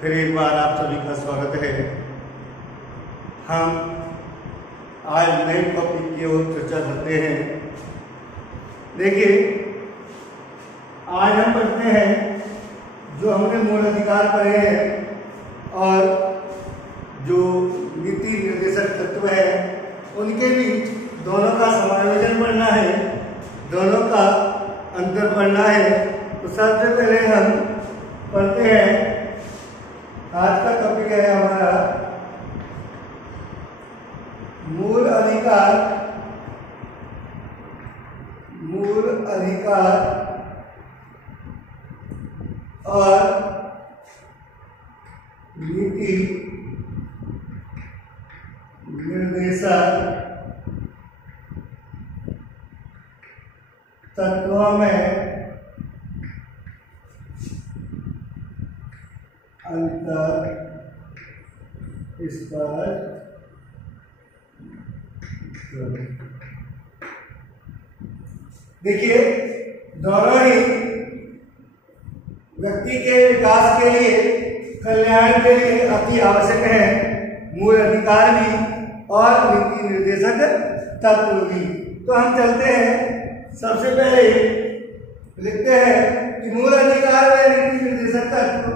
फिर एक बार आप सभी का स्वागत है। हम आज नए टॉपिक की ओर चर्चा करते हैं। देखिए, आज हम पढ़ते हैं जो हमने मूल अधिकार पढ़े हैं और जो नीति निर्देशक तत्व है उनके बीच दोनों का समायोजन पढ़ना है, दोनों का अंतर पढ़ना है। तो सबसे पहले हम पढ़ते हैं, आज का टॉपिक है हमारा मूल अधिकार और नीति निर्देशक तत्वों में अंतर। इस पर देखिए, दोनों ही व्यक्ति के विकास के लिए, कल्याण के लिए अति आवश्यक है, मूल अधिकार भी और नीति निर्देशक तत्व भी। तो हम चलते हैं, सबसे पहले लिखते हैं कि मूल अधिकार व नीति निर्देशक तत्व।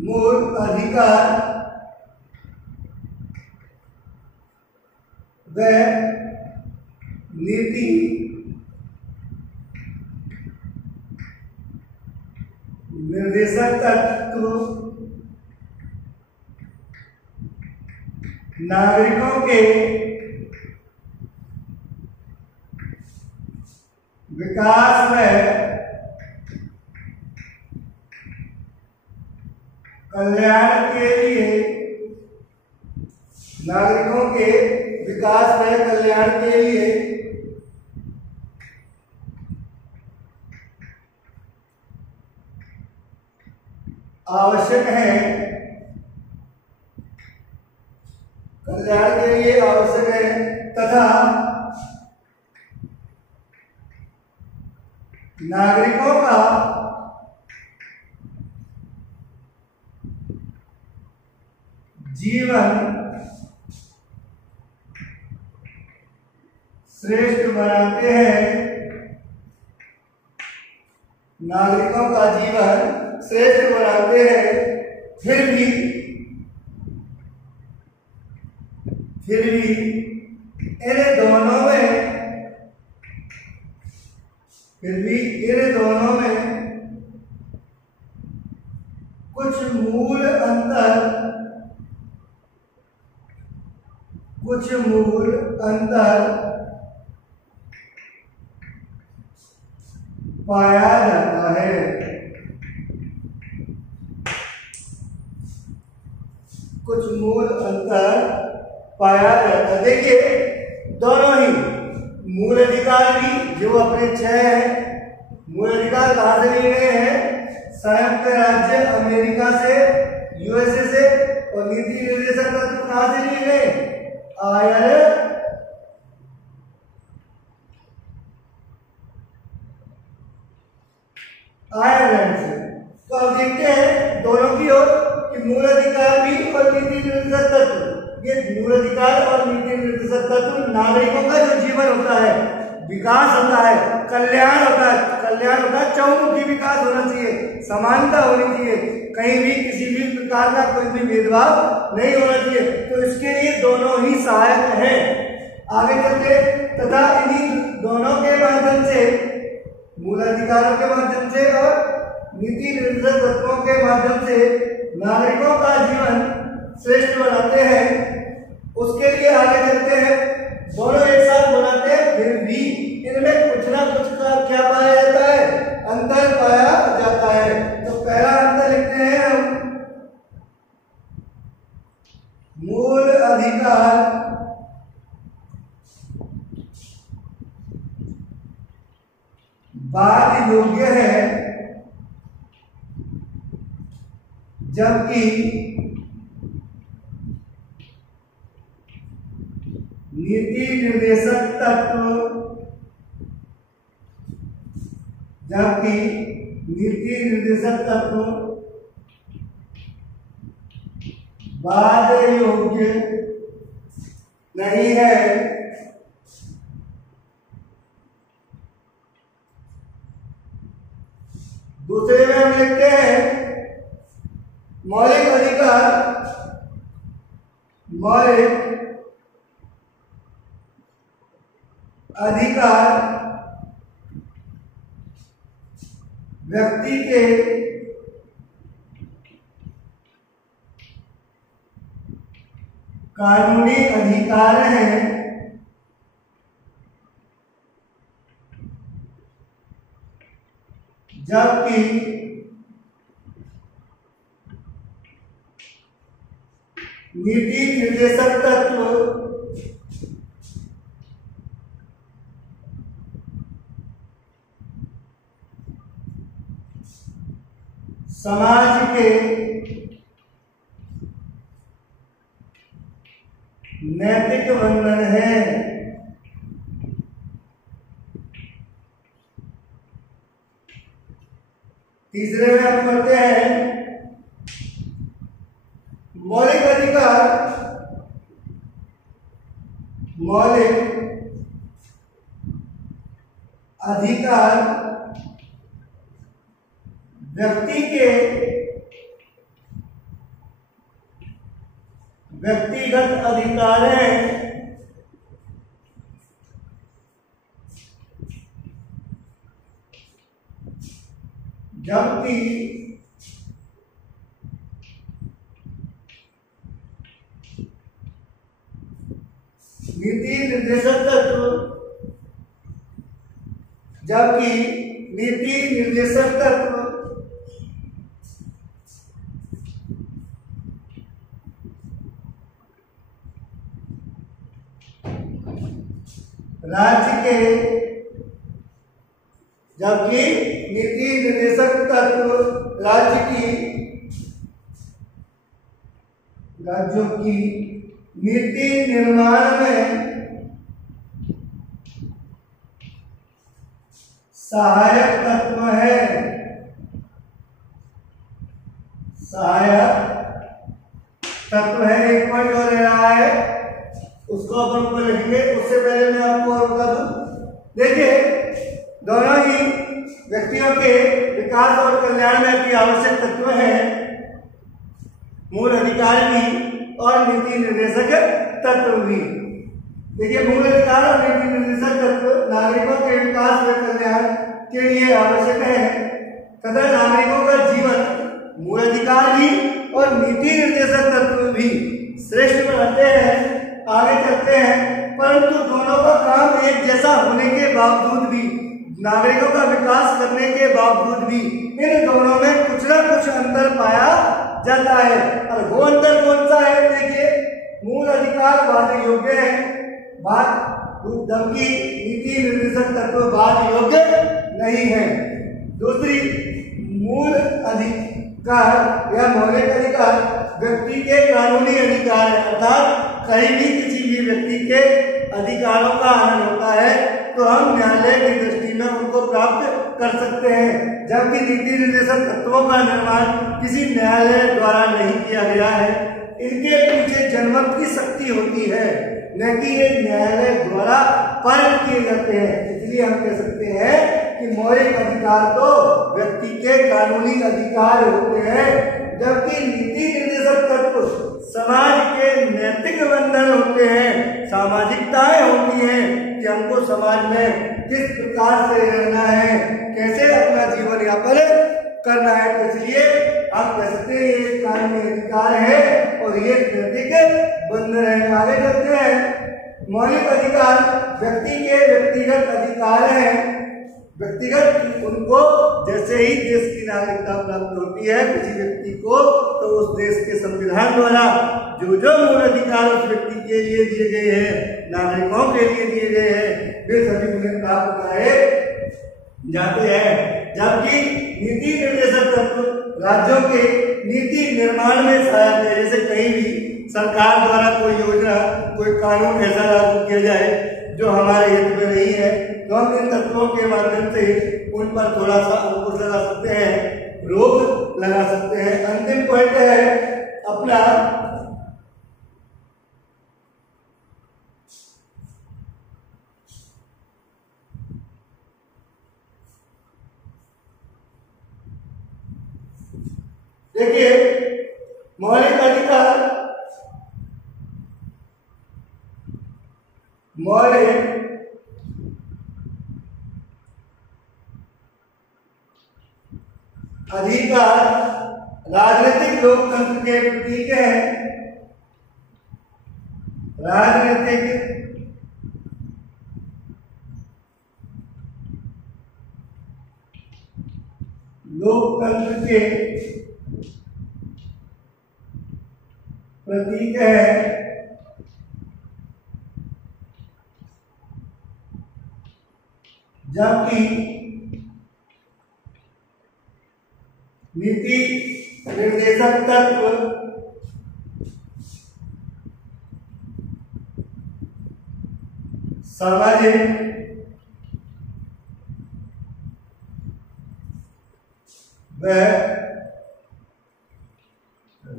मूल अधिकार व नीति निर्देशक तत्व नागरिकों के विकास में कल्याण के लिए, नागरिकों के विकास में कल्याण के लिए आवश्यक है, कल्याण के लिए आवश्यक है तथा नागरिकों का जीवन श्रेष्ठ बनाते हैं, नागरिकों का जीवन श्रेष्ठ बनाते हैं। फिर भी इन दोनों में कुछ मूल अंतर पाया जाता है। कुछ मूल अंतर पाया जाता है। देखिए, दोनों ही मूल अधिकार भी जो अपने 6 है, मूल अधिकार कहां से लिए गए हैं? संयुक्त राज्य अमेरिका से, यूएसए से। और नीति निर्देशक तत्व कहां से लिए गए? आयरलैंड से। तो अब देखते हैं दोनों की ओर कि मूल अधिकार भी और नीति निर्देशक तत्व, ये मूल अधिकार और नीति निर्देशक तत्व नागरिकों का जो जीवन होता है, विकास होता है, कल्याण होता है, चहुमुखी विकास होना चाहिए, समानता होनी चाहिए, कहीं भी किसी भी प्रकार का कोई भी भेदभाव नहीं होना चाहिए। तो इसके लिए दोनों ही सहायक हैं। आगे चलते तथा इन्हीं दोनों के माध्यम से, मूल अधिकारों के माध्यम से और नीति निर्देशक तत्वों के माध्यम से नागरिकों का जीवन श्रेष्ठ बनाते हैं। उसके लिए आगे चलते हैं, दोनों एक साथ बनाते हैं, फिर भी इनमें कुछ ना कुछ का क्या पाया जाता है? अंतर पाया जाता है। तो पहला अंतर लिखते हैं हम, मूल अधिकार बाध्य योग्य है, जबकि नीति निर्देशक तत्व जबकि नीति निर्देशक तत्व बाध्य योग्य नहीं है। दूसरे में हम लिखते हैं मौलिक अधिकार व्यक्ति के कानूनी अधिकार हैं जबकि नीति निर्देशक तत्व समाज के नैतिक बंधन है। तीसरे में हम पढ़ते हैं मौलिक अधिकार व्यक्ति के व्यक्तिगत अधिकार हैं जबकि नीति निर्देशक तत्व राज्यों की नीति निर्माण में सहायक तत्व है। एक पॉइंट हो रहा है, उसको अपन ऊपर लिखेंगे। उससे पहले मैं आपको और बता दूं, देखिए दोनों ही व्यक्तियों के विकास और कल्याण में भी आवश्यक तत्व है, मूल अधिकार भी और नीति निर्देशक तत्व भी। देखिए मूल अधिकार और नीति निर्देशक तत्व नागरिकों के विकास व कल्याण के लिए आवश्यक है तथा नागरिकों का जीवन मूल अधिकार भी और नीति निर्देशक तत्व भी श्रेष्ठ बनाते हैं, आगे चलते हैं। परंतु दोनों का काम एक जैसा होने के बावजूद भी, नागरिकों का विकास करने के बावजूद भी इन दोनों में कुछ ना कुछ अंतर पाया जाता है। और वो अंतर कौन सा है? देखिए मूल अधिकार बाध्य योग्य है, जबकि नीति निर्देशक तत्व बाध्य योग्य नहीं है। दूसरी, मूल अधिकार या मौलिक अधिकार व्यक्ति के कानूनी अधिकार है, अर्थात कहीं भी किसी भी व्यक्ति के अधिकारों का हनन होता है तो हम न्यायालय की दृष्टि में उनको प्राप्त कर सकते हैं, जबकि नीति निर्देशक तत्वों का निर्माण किसी न्यायालय द्वारा नहीं किया गया है। इनके पीछे जनमत की शक्ति होती है, न कि ये न्यायालय द्वारा पारित किए जाते हैं। इसलिए हम कह सकते हैं कि मौलिक अधिकार तो व्यक्ति के कानूनी अधिकार होते हैं, जबकि नीति निर्देशक तत्व समाज के नैतिक बंधन होते हैं, सामाजिकताएं होती हैं कि हमको समाज में किस प्रकार से रहना है, कैसे अपना जीवन यापन करना है। तो इसलिए आप कह सकते हैं ये कानूनी अधिकार है और ये नैतिक बंधन है। आगे चलते हैं, मौलिक अधिकार व्यक्ति के व्यक्तिगत अधिकार हैं। व्यक्तिगत उनको जैसे ही देश की नागरिकता प्राप्त होती है किसी व्यक्ति को, तो उस देश के संविधान द्वारा जो जो मूल अधिकार उस व्यक्ति के लिए दिए गए हैं, नागरिकों के लिए दिए गए हैं, वे सभी उन्हें प्राप्त कराए जाते हैं। जबकि नीति निर्देशक तत्व राज्यों के नीति निर्माण में सहायक है। जैसे कहीं भी सरकार द्वारा कोई योजना, कोई कानून ऐसा लागू किया जाए जो हमारे हित में नहीं है, तो हम इन तत्वों के माध्यम से उन पर थोड़ा सा अंकुश लगा सकते हैं, रोक लगा सकते हैं। अंतिम पॉइंट है अपना देखिए मौलिक अधिकार, मौलिक अधिकार राजनीतिक लोकतंत्र के प्रतीक हैं। राजनीतिक लोकतंत्र के प्रतीक है। जबकि नीति निर्देशक तत्व सामाजिक व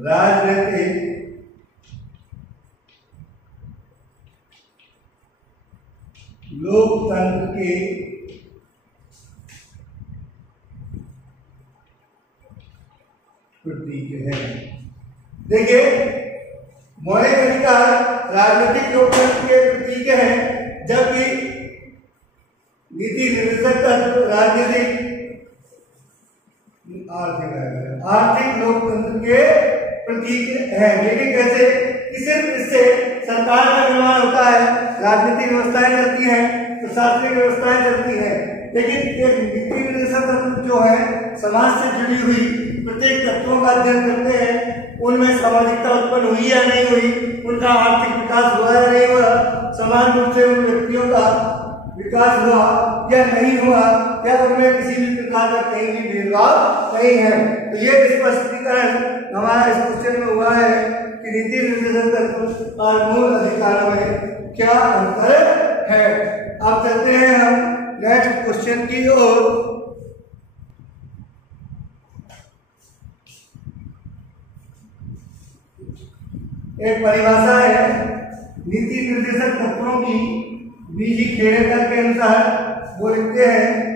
राजनीतिक लोकतंत्र के प्रतीक है। देखिए मौलिक अधिकार राजनीतिक लोकतंत्र के प्रतीक है, जबकि नीति निर्देशक तत्व राजनीतिक आर्थिक लोकतंत्र के प्रतीक है। लेकिन कैसे कि सिर्फ इससे सरकार का निर्माण होता है, राजनीतिक व्यवस्थाएं चलती हैं, प्रशासनिक व्यवस्थाएं चलती हैं, लेकिन एक नीति निर्देशक तत्व जो है समाज से जुड़ी हुई प्रत्येक तत्वों का अध्ययन करते हैं, उनमें सामाजिकता उत्पन्न हुई या नहीं हुई, उनका आर्थिक विकास हुआ या नहीं हुआ, समान रूप से उन व्यक्तियों का विकास हुआ या नहीं हुआ, या उनमें किसी भी प्रकार का कहीं भी भेदभाव नहीं है। तो ये स्पष्टीकरण हमारा इस क्वेश्चन में हुआ है कि नीति निर्देशक तत्व और मूल अधिकारों में क्या अंतर है। अब चलते हैं हम नेक्स्ट क्वेश्चन की ओर। एक परिभाषा है नीति निर्देशक तत्वों की, बीजी खेड़ेकर के अनुसार वो लिखते हैं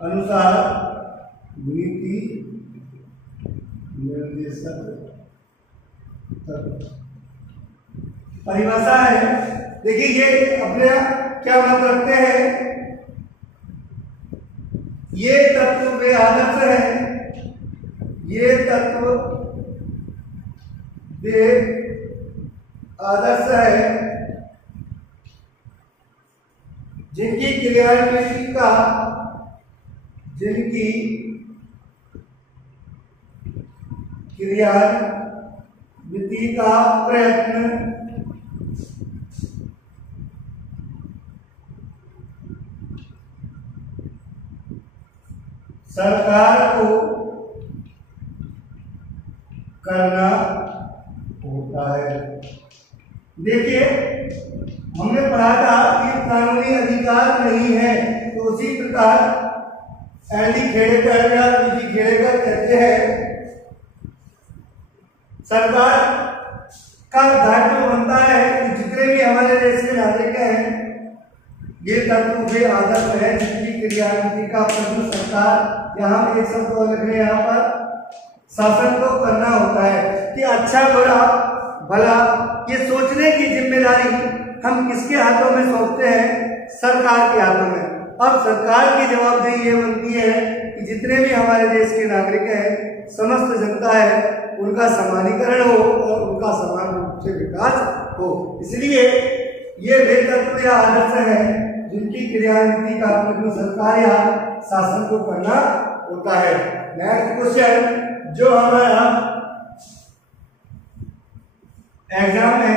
अनुसार नीति निर्देशक तत्व परिभाषा है। देखिए ये अपने क्या मत रखते हैं, ये तत्व वे आदर्श है, ये तत्व वे आदर्श है जिनकी क्रियान्विति का प्रयत्न सरकार को करना होता है। देखिए हमने पढ़ा था कि कानूनी अधिकार नहीं है, तो उसी प्रकार एलडी खेड़ेकर या बीजी खेड़ेकर कहते हैं सरकार का दायित्व बनता है कि जितने भी हमारे देश के नागरिक हैं, ये तत्व वे आदर्श है जिनकी क्रियान्विति का प्रभु सरकार, यहाँ एक शब्द और लिख रहे हैं, यहाँ पर शासन को करना होता है कि अच्छा बुरा भला ये सोचने की जिम्मेदारी हम किसके हाथों में सौंपते हैं, सरकार के हाथों में। अब सरकार की जवाबदेही ये बनती है कि जितने भी हमारे देश के नागरिक हैं, समस्त जनता है, उनका समानीकरण हो और उनका समान रूप से विकास हो। इसलिए ये वे तत्व या आदर्श हैं जिनकी क्रियान्विति का प्रयत्न सरकार या शासन को करना होता है। नेक्स्ट क्वेश्चन जो हमारा एग्जाम में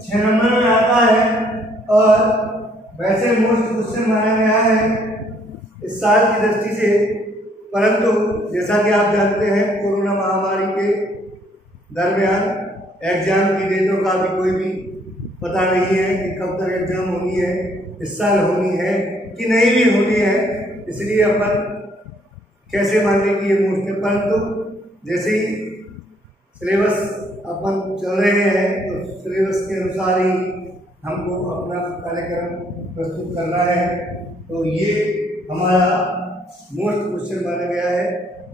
6 नंबर में आता है और वैसे मोस्ट क्वेश्चन माना गया है इस साल की दृष्टि से, परंतु जैसा कि आप जानते हैं कोरोना महामारी के दरमियान एग्जाम की डेटों का भी कोई भी पता नहीं है कि कब तक एग्जाम होनी है, इस साल होनी है कि नहीं भी होनी है, इसलिए अपन कैसे माने कि ये मोस्ट है। परंतु जैसे ही सिलेबस अपन चल रहे हैं तो सिलेबस के अनुसार ही हमको अपना कार्यक्रम प्रस्तुत करना है। तो ये हमारा मोस्ट क्वेश्चन माना गया है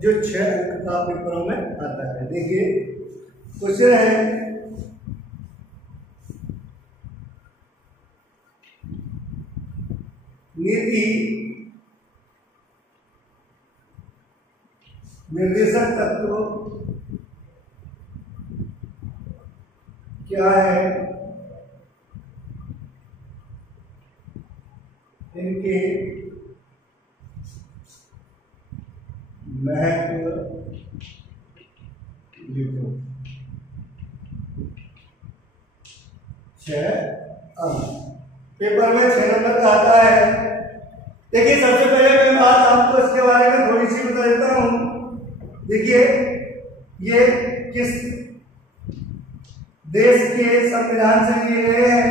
जो 6 अंक का पेपरों में आता है। देखिए क्वेश्चन है नीति निर्देशक तत्व क्या है, इनके महत्व लिखो। 6 अंक पेपर में 6 नंबर का आता है। देखिए सबसे पहले मैं बात आपको इसके बारे में थोड़ी सी बता देता हूँ। देखिए ये किस देश के संविधान से लिए गए हैं,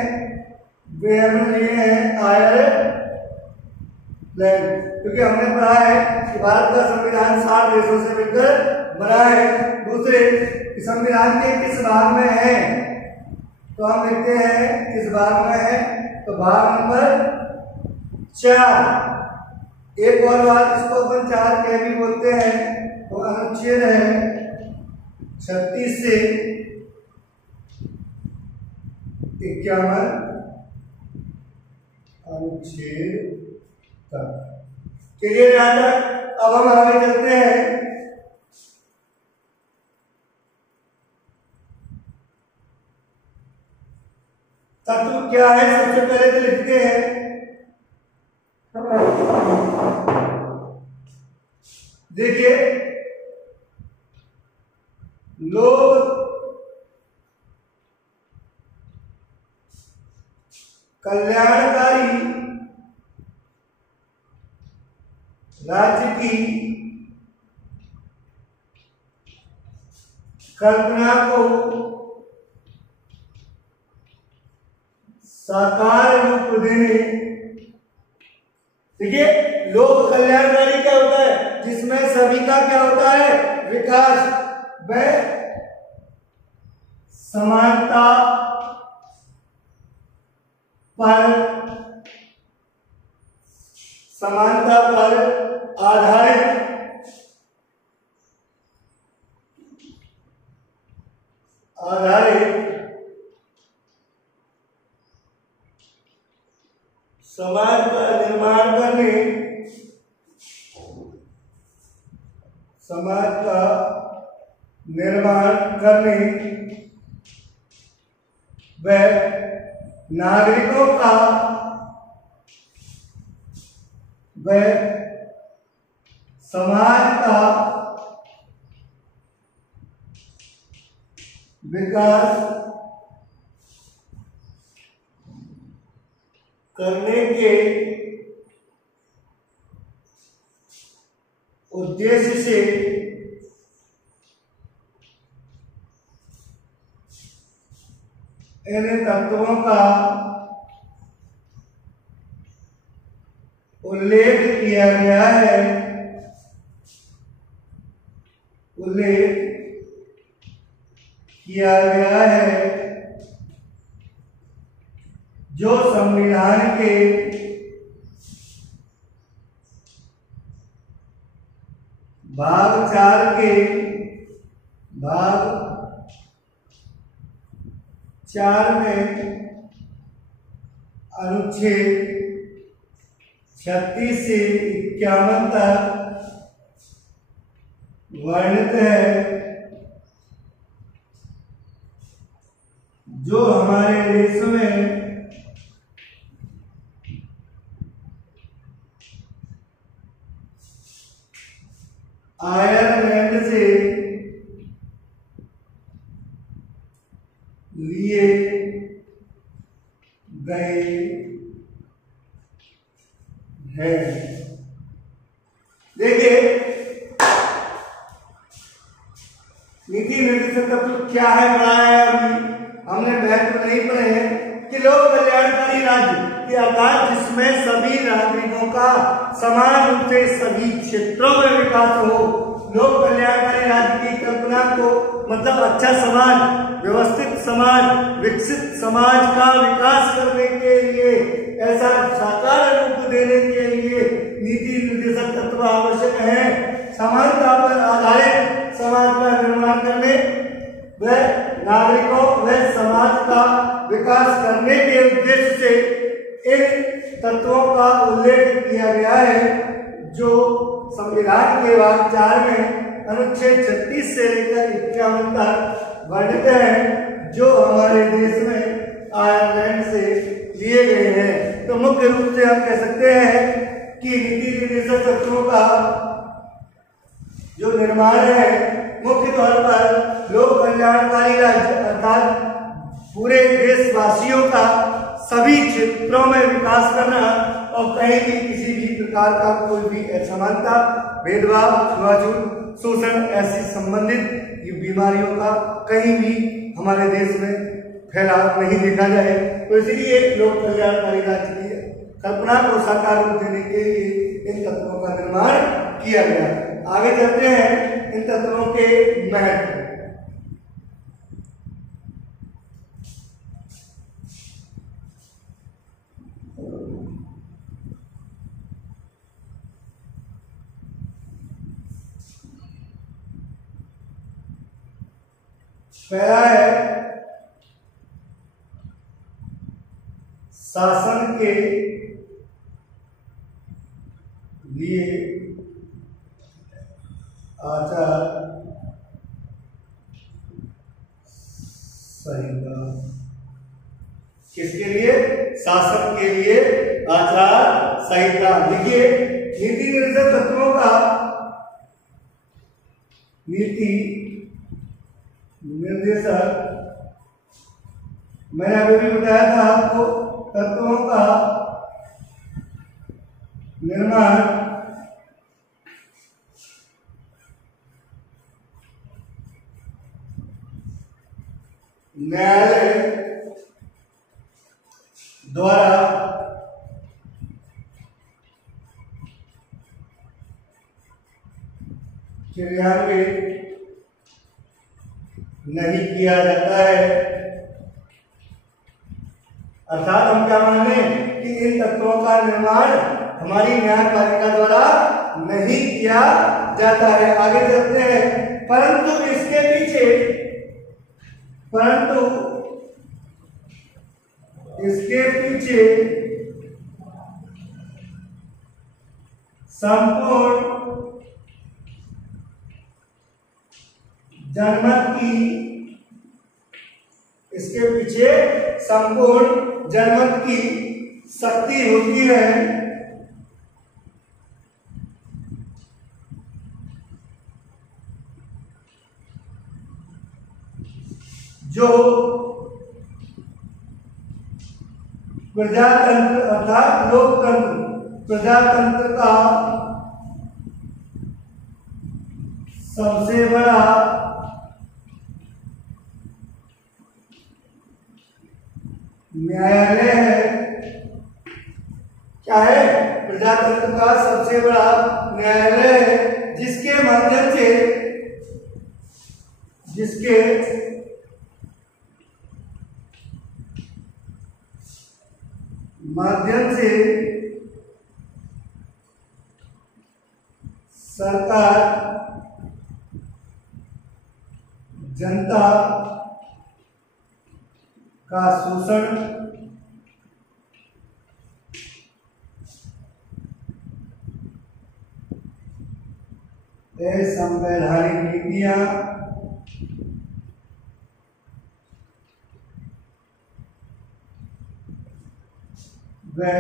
वे हमने लिए हैं आयरलैंड, क्योंकि हमने पढ़ा है कि भारत का संविधान 60 देशों से मिलकर बना है। दूसरे संविधान के किस भाग में है, तो हम लिखते हैं किस भाग में है, तो भाग नंबर 4। एक और बात इसको अपन 4 के भी बोलते हैं, तो अनुच्छेद है 36 से 51 अनुच्छेद तक। चलिए यहाँ तक अब हम आगे चलते हैं। तत्व क्या है सबसे पहले तो लिखते हैं। देखिए लोग कल्याणकारी राज्य की कल्पना को साकार रूप देने। देखिए लोक कल्याणकारी क्या होता है, जिसमें सभी का क्या होता है, विकास व समानता पर आधारित समाज का निर्माण करने, समाज का निर्माण करने व नागरिकों का व समाज का विकास करने के उद्देश्य से इन तत्वों का उल्लेख किया गया है, जो संविधान के भाग 4 में अनुच्छेद 36 से 51 तक वर्णित है, जो हमारे देश में आयरलैंड से लिए गए हैं। देखिए नीति निर्देशक तत्व क्या है, पढ़ा है अभी हमने, महत्व नहीं पढ़े हैं कि लोक कल्याणकारी राज्य के अर्थात जिसमें सभी नागरिकों का समान रूप से सभी क्षेत्रों में विकास हो। लोक कल्याणकारी राज्य की कल्पना को मतलब अच्छा समाज, व्यवस्थित समाज, विकसित समाज का विकास करने के लिए, ऐसा साकार रूप देने के लिए नीति निर्देशक तत्व आवश्यक है। समानता पर आधारित समाज का निर्माण करने व नागरिकों व समाज का विकास करने के उद्देश्य से इन तत्वों का उल्लेख किया गया है, जो संविधान के भाग 4 में अनुच्छेद 36 से लेकर 51 तक वर्णित है, जो हमारे देश में आयरलैंड से लिए गए हैं। तो मुख्य रूप से हम कह सकते हैं कि नीति निर्देशक तत्वों का जो निर्माण है मुख्य तौर पर लोक कल्याणकारी राज्य अर्थात पूरे देशवासियों का सभी क्षेत्रों में विकास करना और कहीं भी किसी भी प्रकार का कोई भी असमानता, भेदभाव, छुआछूत, शोषण ऐसी संबंधित बीमारियों का कहीं भी हमारे देश में फैलाव नहीं देखा जाए। तो इसलिए लोक कल्याणकारी राज्य की कल्पना को साकार रूप देने के लिए इन तत्वों का निर्माण किया गया। आगे चलते हैं इन तत्वों के महत्व। पहला है शासन के लिए आचार संहिता। किसके लिए? शासन के लिए आचार संहिता। देखिए नीति निर्देशक तत्वों का, नीति निर्देशक मैंने अभी भी बताया था आपको, तत्वों का निर्माण न्यायालय द्वारा क्रियान्वित नहीं किया जाता है। अर्थात हम क्या माने कि इन तत्वों का निर्माण हमारी न्यायपालिका द्वारा नहीं किया जाता है। आगे चलते हैं, परंतु इसके पीछे संपूर्ण जनमत की, इसके पीछे संपूर्ण जनमत की शक्ति होती है, जो प्रजातंत्र अर्थात लोकतंत्र, प्रजातंत्र का सबसे बड़ा न्यायालय है। क्या है? प्रजातंत्र का सबसे बड़ा न्यायालय है, जिसके माध्यम से सरकार जनता का शोषण असंवैधानिक नीतियां वह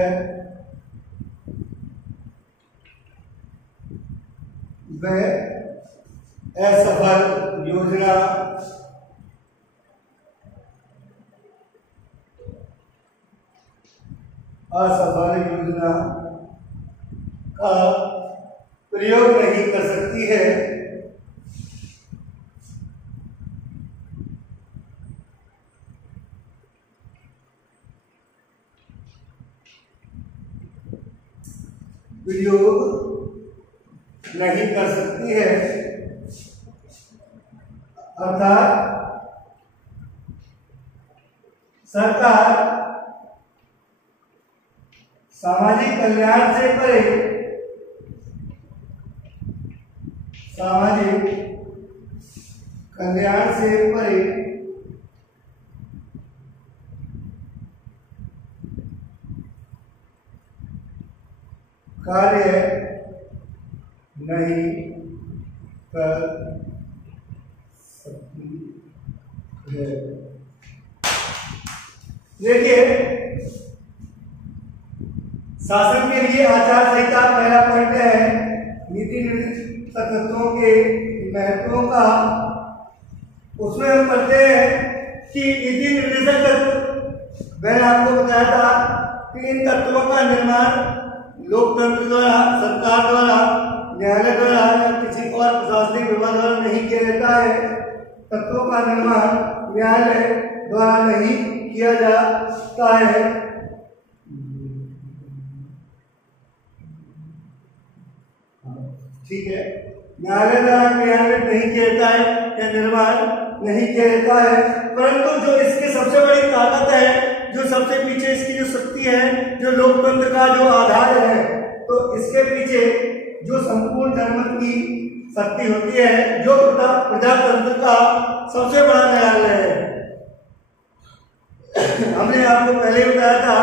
असफल योजना का प्रयोग नहीं कर सकती है, अर्थात सरकार सामाजिक कल्याण से परे कार्य नहीं कर सकती है। देखिए, शासन के लिए आचार संहिता पहला पॉइंट है नीति निर्देशक तत्वों के महत्व का। उसमें हम पढ़ते हैं कि नीति निर्देशक तत्व, मैंने आपको बताया था कि इन तत्वों का निर्माण लोकतंत्र द्वारा, सरकार द्वारा, न्यायालय द्वारा या किसी और प्रशासनिक विभाग द्वारा नहीं किया जाता है। तत्वों का निर्माण न्यायालय द्वारा नहीं किया जाता है। ठीक है, न्यायालय द्वारा क्रियान्वित नहीं किया जाता है या निर्माण नहीं किया जाता है, परंतु जो इसकी सबसे बड़ी ताकत है, जो सबसे पीछे इसकी जो शक्ति है, जो लोकतंत्र का जो आधार है, तो इसके पीछे जो संपूर्ण जनमत की शक्ति होती है, जो प्रजातंत्र का सबसे बड़ा न्यायालय है। हमने आपको पहले बताया था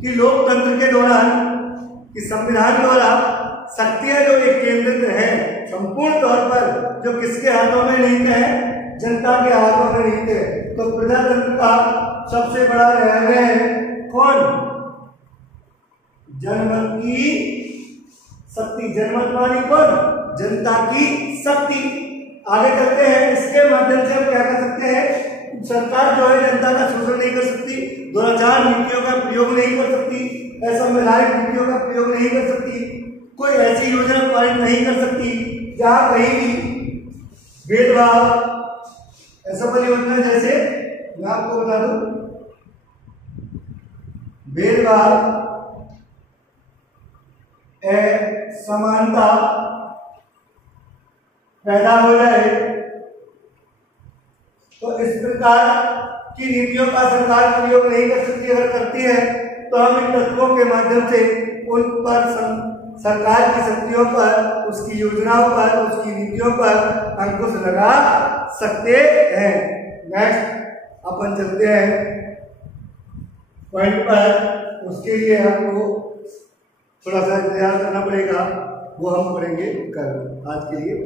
कि लोकतंत्र के दौरान कि संविधान द्वारा शक्तियां जो एक केंद्रित है संपूर्ण तौर पर, जो किसके हाथों में नहीं है, जनता के हाथों में नहीं है। तो प्रजातंत्र का सबसे बड़ा न्यायालय है कौन? जनमत की शक्ति। जनमत मानी कौन? जनता की शक्ति। आगे चलते हैं, इसके माध्यम से हम क्या कर सकते हैं? सरकार जो है जनता का शोषण नहीं कर सकती, दुराचार नीतियों का प्रयोग नहीं कर सकती, असंवैधानिक नीतियों का प्रयोग नहीं कर सकती, कोई ऐसी योजना पारित नहीं कर सकती जहां कहीं भी भेदभाव, असफल योजना जैसे मैं आपको बता दूं, भेदभाव, असमानता पैदा हो जाए, तो इस प्रकार की नीतियों का सरकार प्रयोग नहीं कर सकती। अगर करती है तो हम इन तत्वों के माध्यम से उन पर सरकार की शक्तियों पर, उसकी योजनाओं पर, उसकी नीतियों पर अंकुश लगा सकते हैं। नेक्स्ट अपन चलते हैं पॉइंट पर। उसके लिए आपको थोड़ा सा इंतजार करना पड़ेगा, वो हम पढ़ेंगे कल। आज के लिए